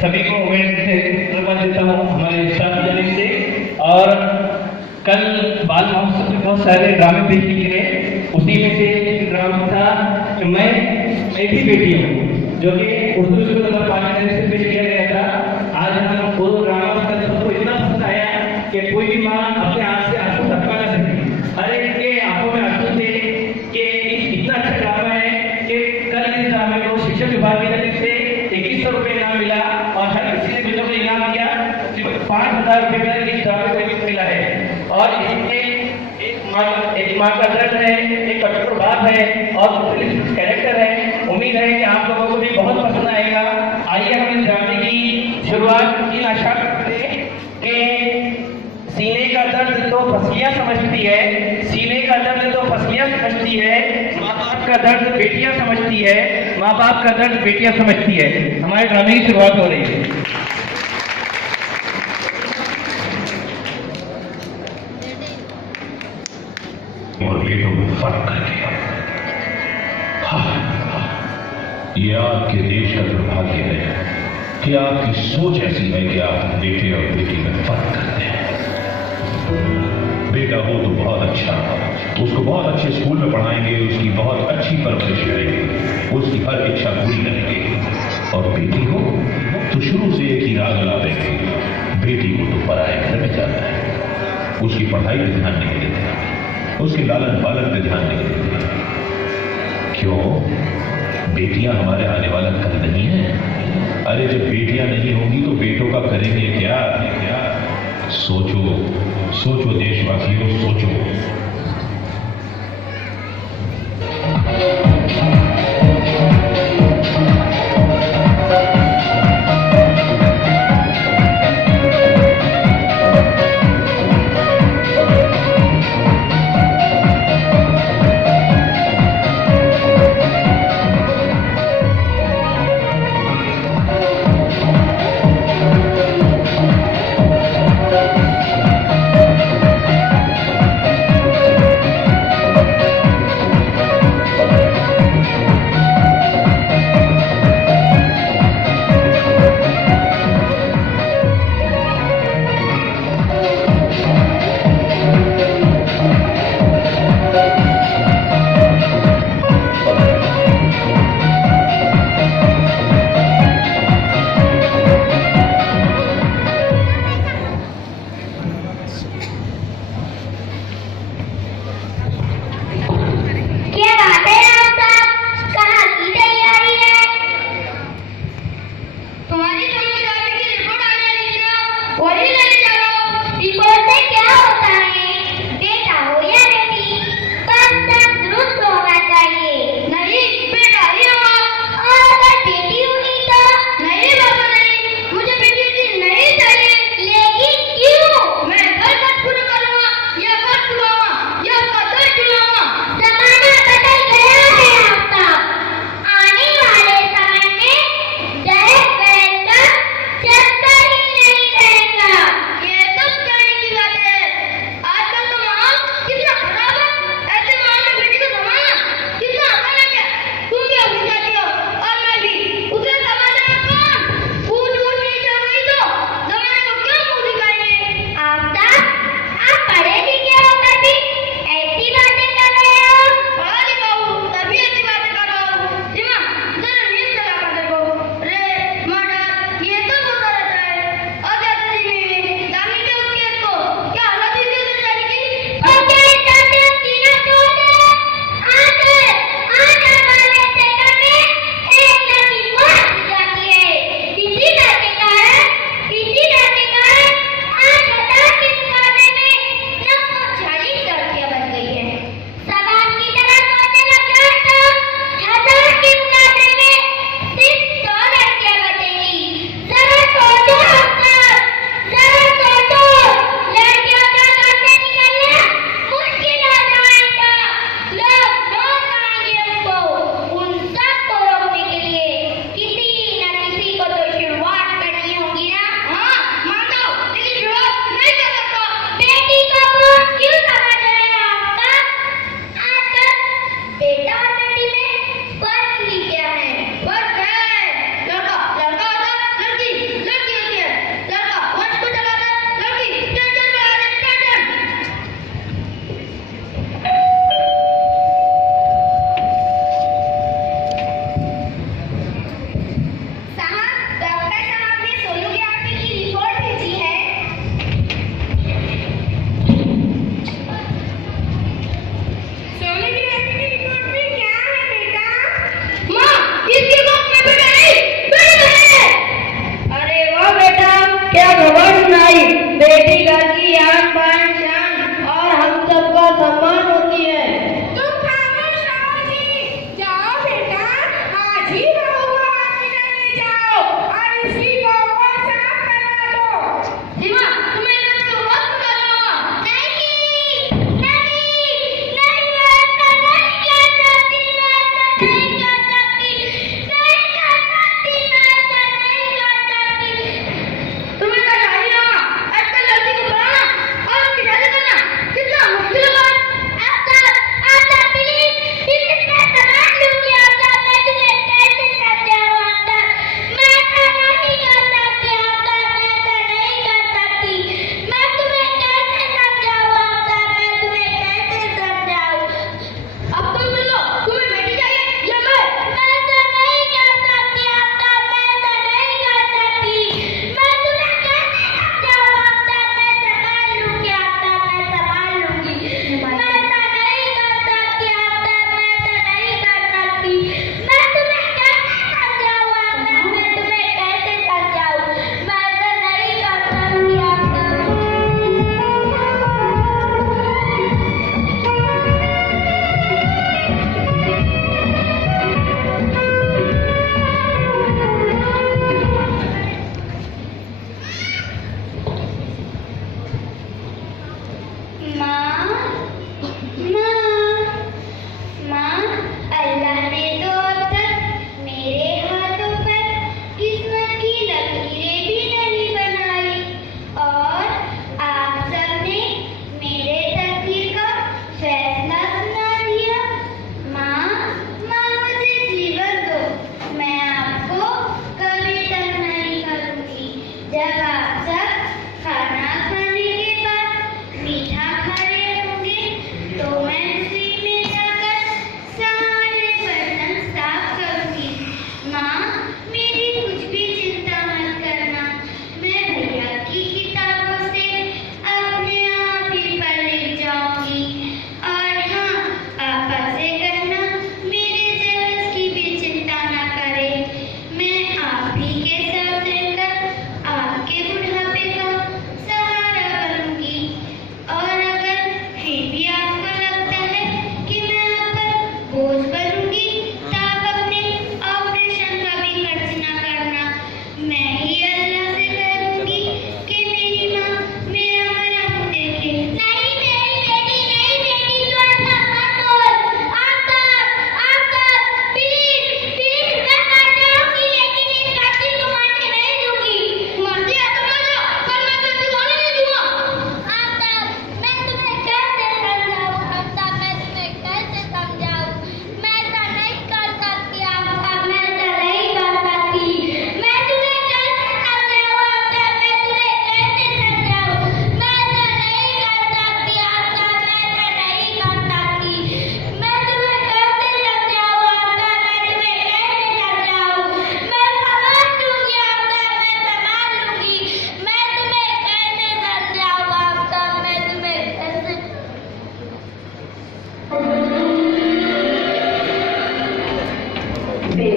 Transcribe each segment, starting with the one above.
सभी को धन्यवाद देता हूँ हमारे स्टाफ जनित से। और कल बाल महोत्सव में बहुत सारे ड्रामे पेश किए गए, उसी में से एक ड्रामा था मैं भी बेटी हूँ, जो कि उर्दू स्कूल नंबर 5 से पेश किया गया था। आज हम वो ड्रामा सबको इतना पसंद आया कि कोई भी माँ अपने आँख से आंसू टपका ना सकी। हर एक के आंखों में आंसू थे कि इतना अच्छा ड्रामा है कि कल इस ड्रामे को शिक्षा विभाग की तरफ से 2100 रुपये इनाम मिला और हर किसी ने बच्चों को इनाम दिया। 5000 रुपये का इस ड्रामे को मिला है। और इसमें एक माँ का दर्द है, एक कठोर बात है और कैरेक्टर है। उम्मीद है कि आप लोगों को भी बहुत पसंद आएगा। आइए हम इस ड्रामे की शुरुआत इन आशा करते हैं कि सीने का दर्द तो फसलियां समझती है, सीने का दर्द तो फसलियां समझती है, माँ बाप का दर्द बेटियां समझती है, माँ बाप का दर्द बेटियां समझती है। हमारे ड्रामे की शुरुआत हो रही है। और बेटों में फर्क करके ये आपके देश का दुर्भाग्य है कि आपकी सोच ऐसी है कि आप बेटे और बेटी में फर्क करते हैं। बेटा हो तो बहुत अच्छा, उसको बहुत अच्छे स्कूल में पढ़ाएंगे, उसकी बहुत अच्छी परवरिश करेंगे, उसकी हर इच्छा पूरी करेंगे। और बेटी हो तो शुरू से एक ही राग ला देंगे, बेटी को तो पराए घर में जाना है, उसकी पढ़ाई पर ध्यान नहीं देते, उसके लालन पालन पर ध्यान नहीं देते। क्यों? बेटियां हमारे आने वाला कल नहीं है। अरे जब बेटियां नहीं होंगी तो बेटों का करेंगे क्या? सोचो सोचो देशवासियों, सोचो।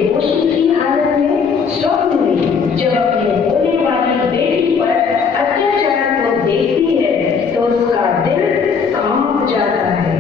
बेहोशी की हालत में स्वप्न में जब अपने होने वाली बेटी पर अत्याचार को देखती है तो उसका दिल कांप जाता है।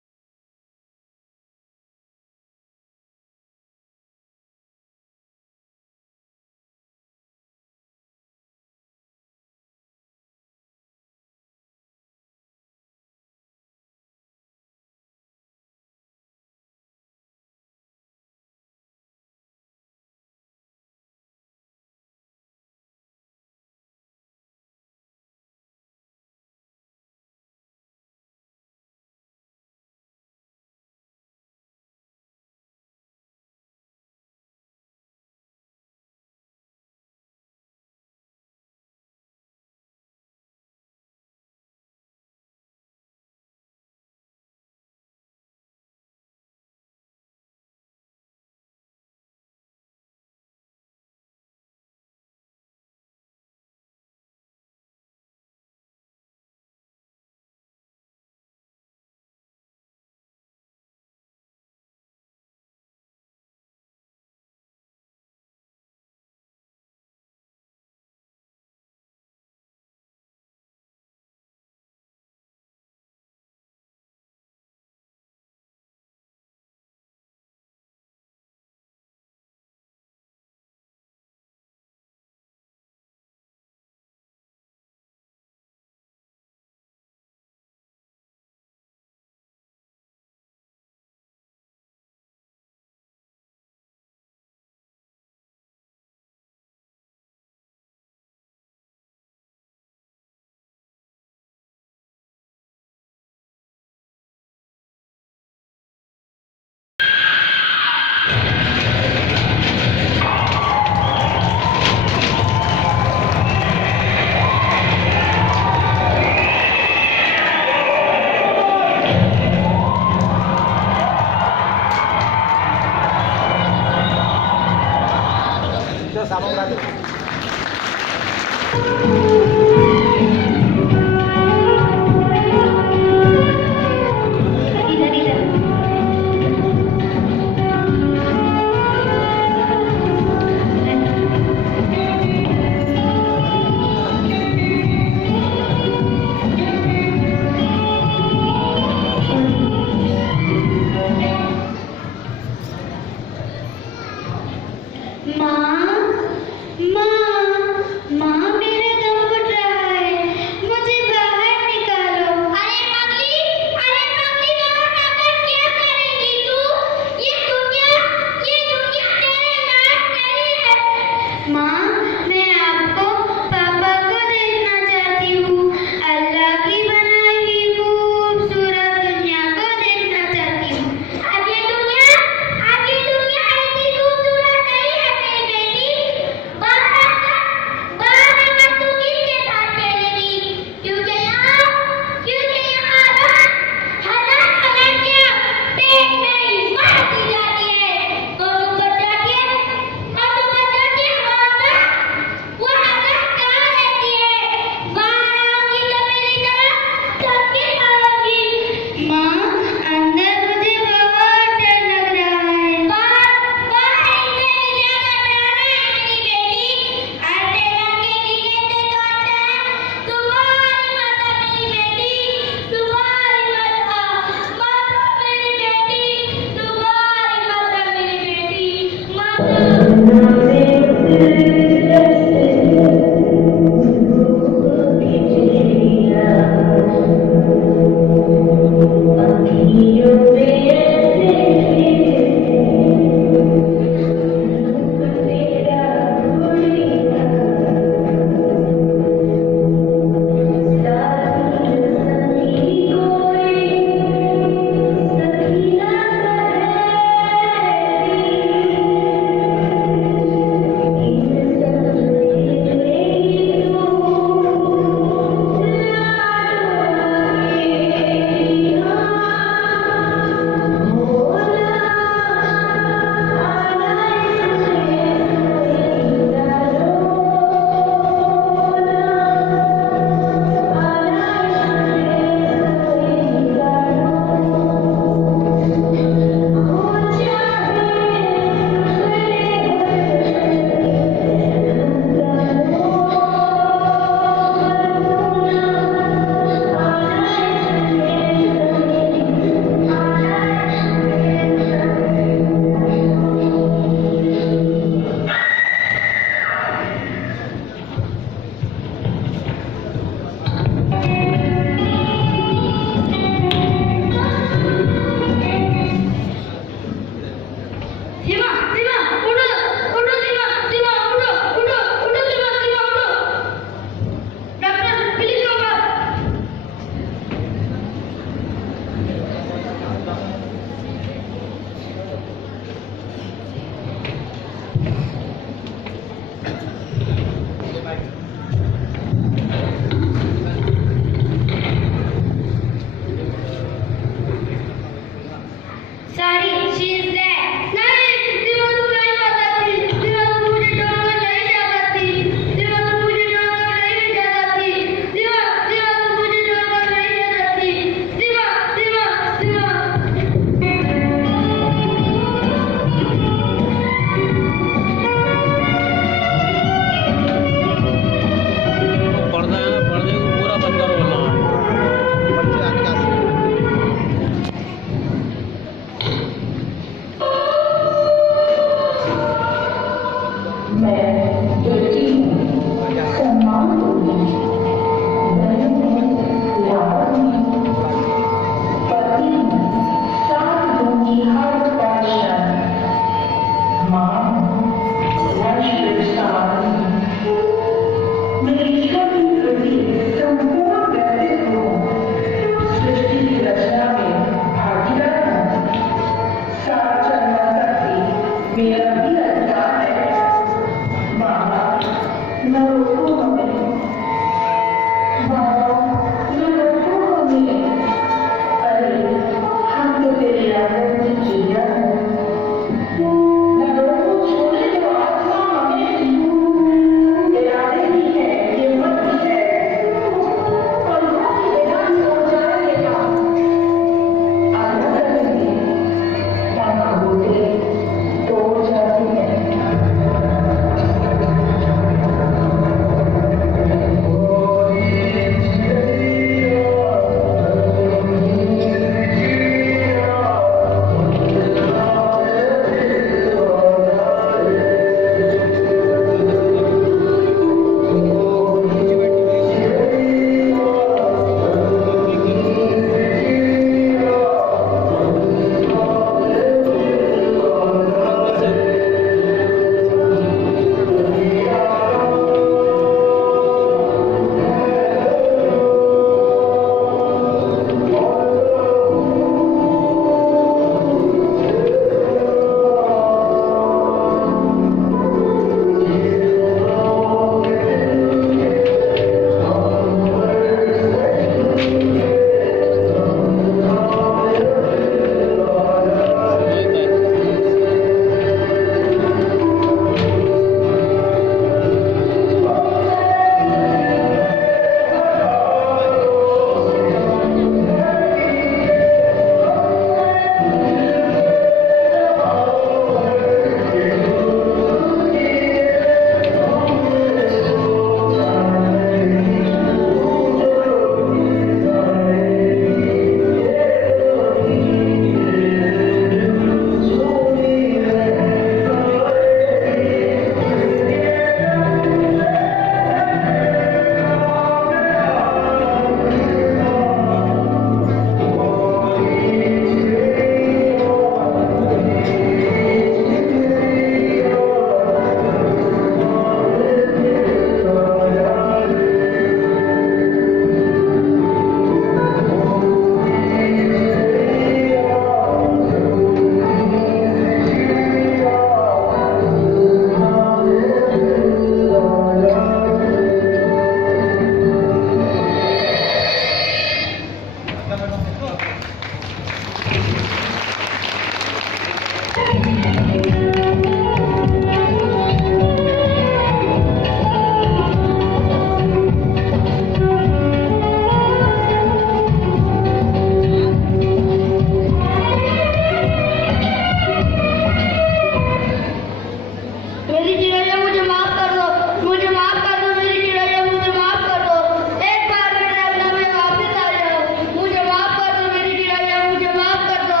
मेरी चिड़ैया मुझे माफ कर दो, मुझे माफ कर दो, मेरी चिड़ैया मुझे माफ कर दो। एक बार मेरे अपना में वापस आ जाओ, मुझे माफ कर दो, मेरी चिड़ैया मुझे माफ कर दो।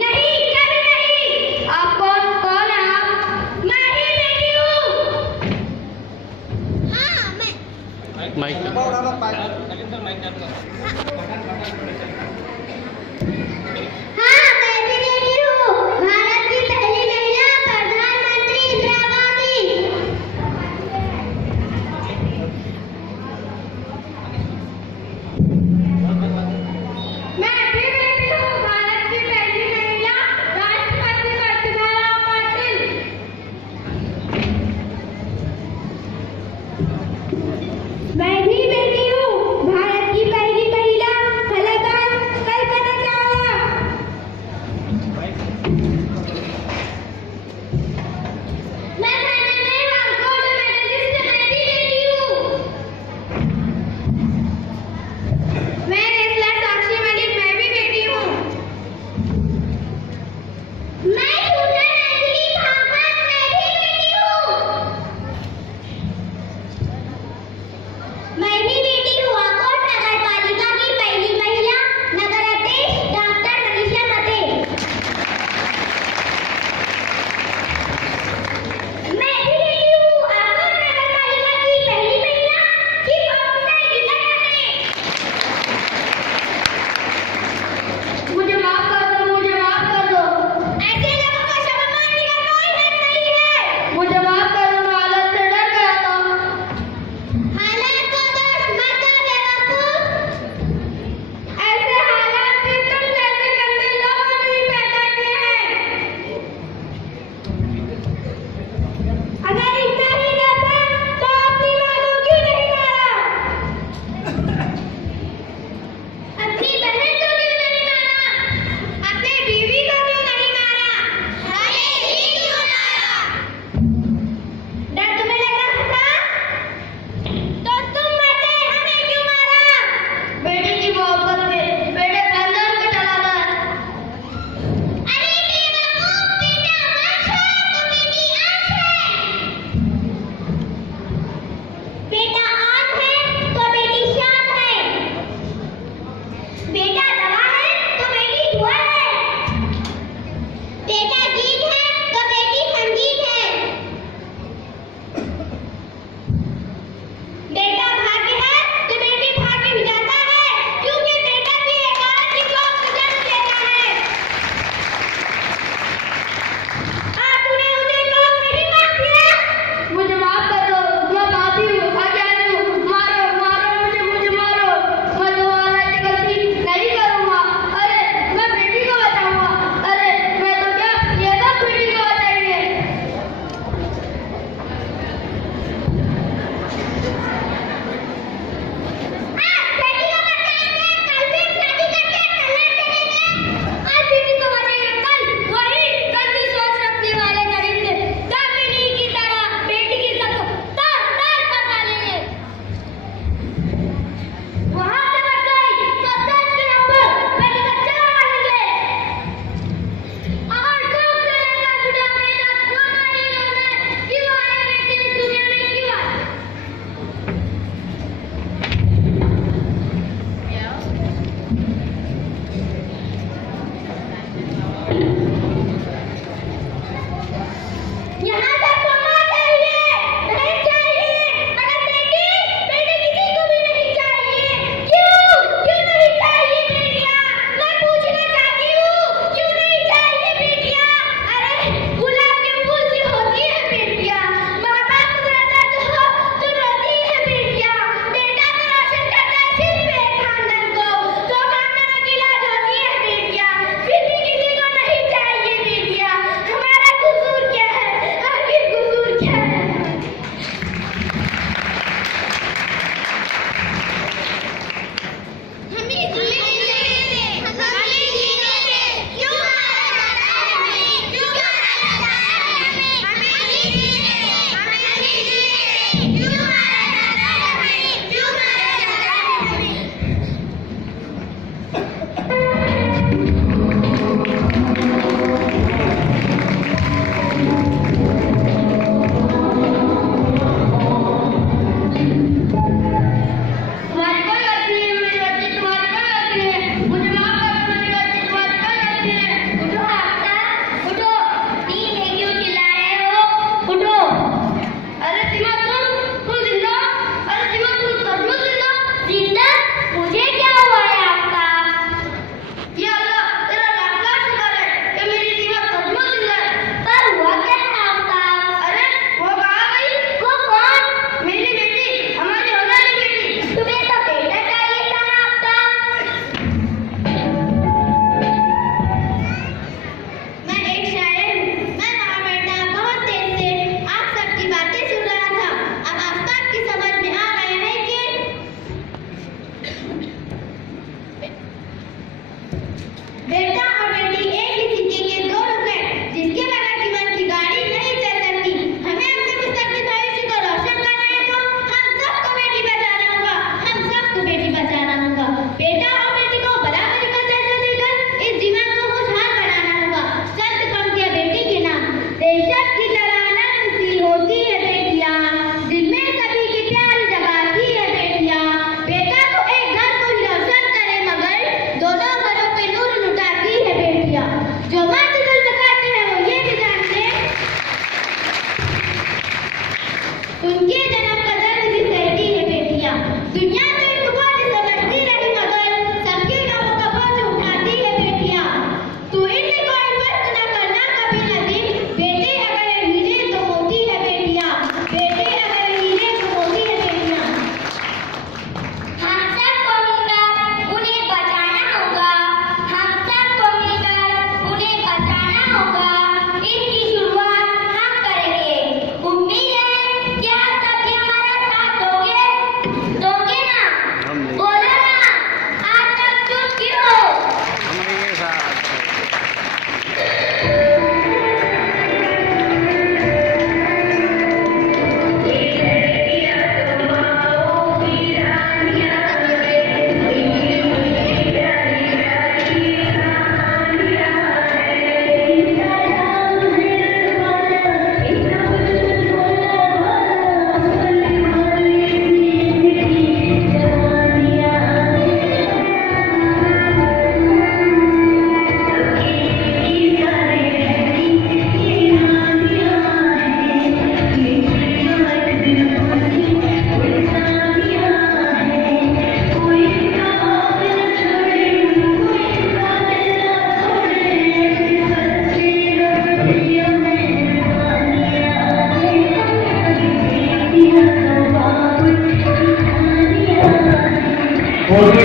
नहीं, कभी नहीं। आप कौन है आप? मैं ही बेटी हूँ। हाँ, मैं। हाँ, मैं भी बेटी हूँ। भारत की पहली महिला प्रधानमंत्री इंदिरा गांधी। मैं भी बेटी हूँ। भारत की पहली महिला राष्ट्रपति प्रतिभा पाटिल। मैं भी बेटी हूँ। भारत की पहली महिला कलाकार कल्पना चावला। मैं सेना में गोल्ड मेडलिस्ट मैं भी बेटी हूँ। मैं रेसलर साक्षी मलिक मैं भी बेटी हूँ। मैं शूटर अंजलि भागवत मैं भी बेटी हूँ। मैं भी बेटी हूँ। आकोट नगर पालिका की पहली महिला नगर अध्यक्ष डॉक्टर मनीषा मते। मैं भी बेटी हूँ। आकोट नगर पालिका की पहली महिला चीफ ऑफिसर गीता मते। मुझे माफ कर दो, मुझे माफ कर दो। ऐसे लोगों को क्षमा मांगने का कोई हक नहीं है। मुझे माफ कर दो, मैं हालत से डर गया था। हालात को दोष मत दो बेवकूफ। ऐसे हालात भी तुम जैसे गंदे लोगों ने ही पैदा किए हैं। अगर इतना ही न था तो अपनी माँ को क्यों नहीं मारा? अपनी बहन को क्यों नहीं मारा? अपने बीवी को क्यों नहीं मारा? अरे ही क्यों मारा? डर तुम्हें लग रहा था? तो तुम मरते, हमें क्यों मारा? बेटे की मोहब्बत में बेटे खंजर में चला गया। अरे बेवकूफ, बेटा आँख है तो बेटी आँख है। बेटा आँख है तो बेटी शान है। बेटा दवा है तो बेटी दुआ है। बेटा गीत है तो बेटी संगीत है। बेटा भाग्य है तो बेटी भाग्य विधाता है, क्योंकि बेटा भी एक औरत की कोख से जन्म लेता है। आज तूने मुझे माफ नहीं मांग दिया। मुझे माफ कर दो, मैं पापी हूँ, अज्ञानी हूँ। मारो, मारो मुझे, मुझे मारो। मैं दोबारा ऐसी गलती नहीं करूँगा।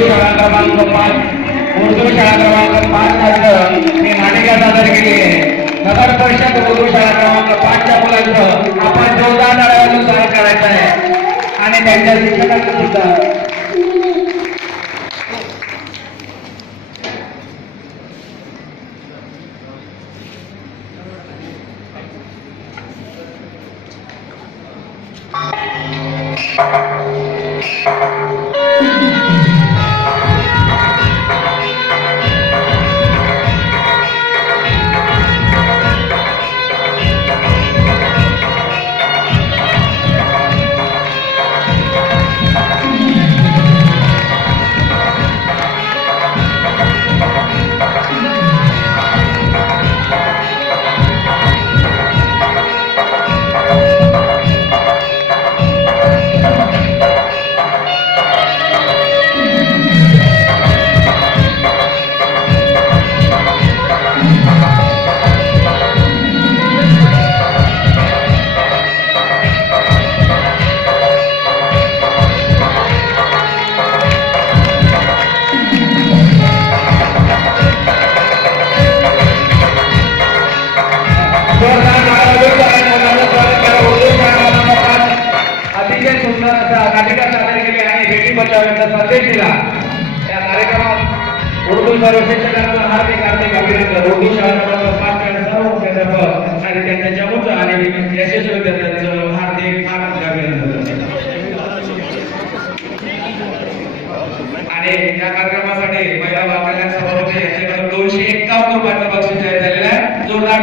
शाळा क्रमांक 5 उर्दू शाळा क्रमांक 5 हे मालिका सादर केली आहे. नगर परिषद उर्दू शाळा क्रमांक 5च्या मुलांचं आपण जोरदार टाळ्यांनी स्वागत करायचं आहे आणि त्यांच्या शिक्षकांचं सुद्धा. अतिशय सुंदर असा नाटिका सादर केली आणि बेटी बचावचा संदेश दिला. या कार्यक्रमात उर्दू सर्व शिक्षकांचं हार्दिक अभिनंदन. उर्दू शाळा क्रमांक 5च्या सर्व मुख्याध्यापक आणि त्यांच्या चमूचं आणि यशस्वी विद्यार्थ्यांचं हार्दिक अभिनंदन. आणि या कार्यक्रमासाठी महिला कल्याण सभापती यांच्याकडून 251 रुपयाचं बक्षीस जाहीर झालेलं आहे. जोरदार